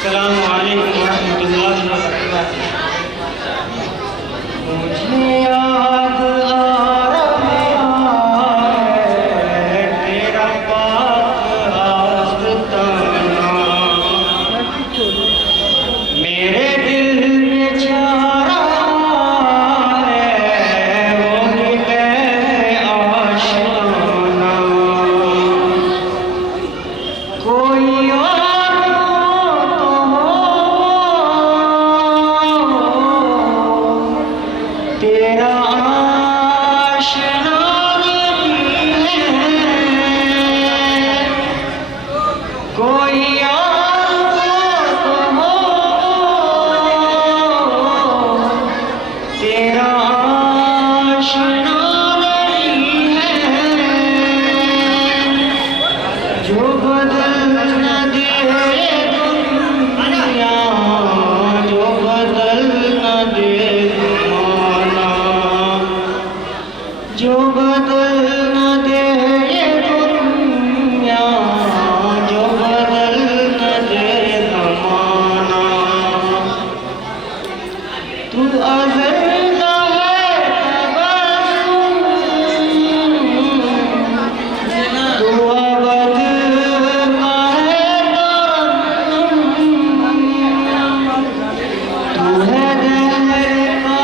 अस्सलामु अलैकुम वरहमतुल्लाहि वबरकातुहू। मुझे याद आ रहा है तेरा पाक आस्ताना, मेरे दिल में छा रहा है वही आशिकाना। कोई और तेरा आशिना नहीं है, कोई और तो हो तेरा आशिना नहीं है, जो बदल न दे दुनिया, जो बदल न दे जो बदल न दे ये दुनिया, जो बदल न दे ज़माना। तू अज़ल का है तबस्सुम, तू अबद का है तरन्नुम, तू है दहर का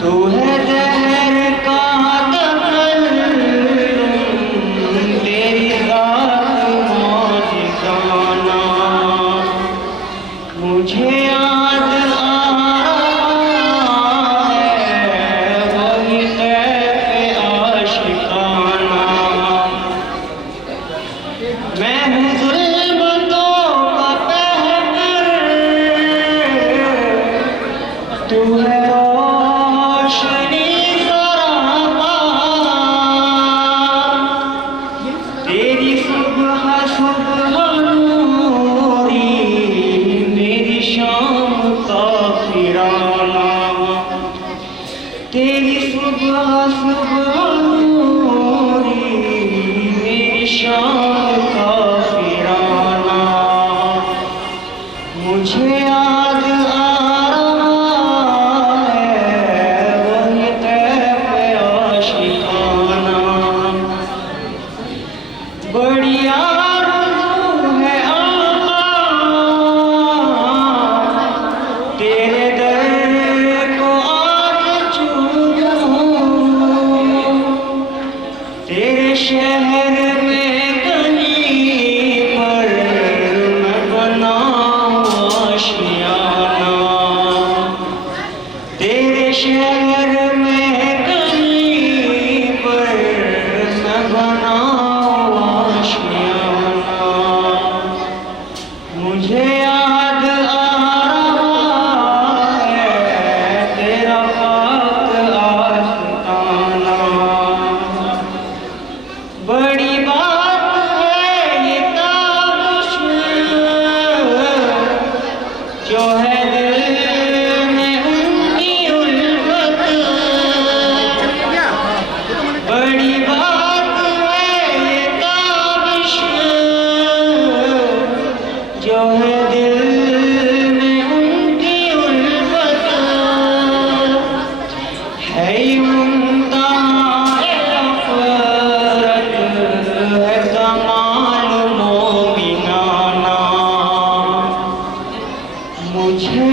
तू है दहर का तकल्लुम, तेरी ज़ात मौजिज़ाना। मुझे याद आ रहा है वही कैफ़ आशिकाना। मैं हूँ ज़ुल्मतों का पहकर, तू है रोशनी सरापा, तेरी सुबह सुबह नूरी, मेरी शाम काफिराना। तेरी सुबह सुबह नूरी, मेरी शाम काफिराना। मुझे याद आ रहा है वही कैफ़ आशिकाना। बड़ी आरज़ू है आका तेरे दर को आज चूमूं, तेरे शहर में कहीं पर मैं बनाऊं आशियाना। तेरे शहर में कहीं पर मैं बनाऊं आशियाना। मुझे याद आ रहा है तेरा पाक आस्ताना। बड़ी बात है ये ताबिश जो है दिल में उनकी उल्फत। बड़ी बात है ये ताबिश जो है दिल में उनकी उल्फत। है मुंतहा नफ़रत है कमाल मोमिनाना। मुझे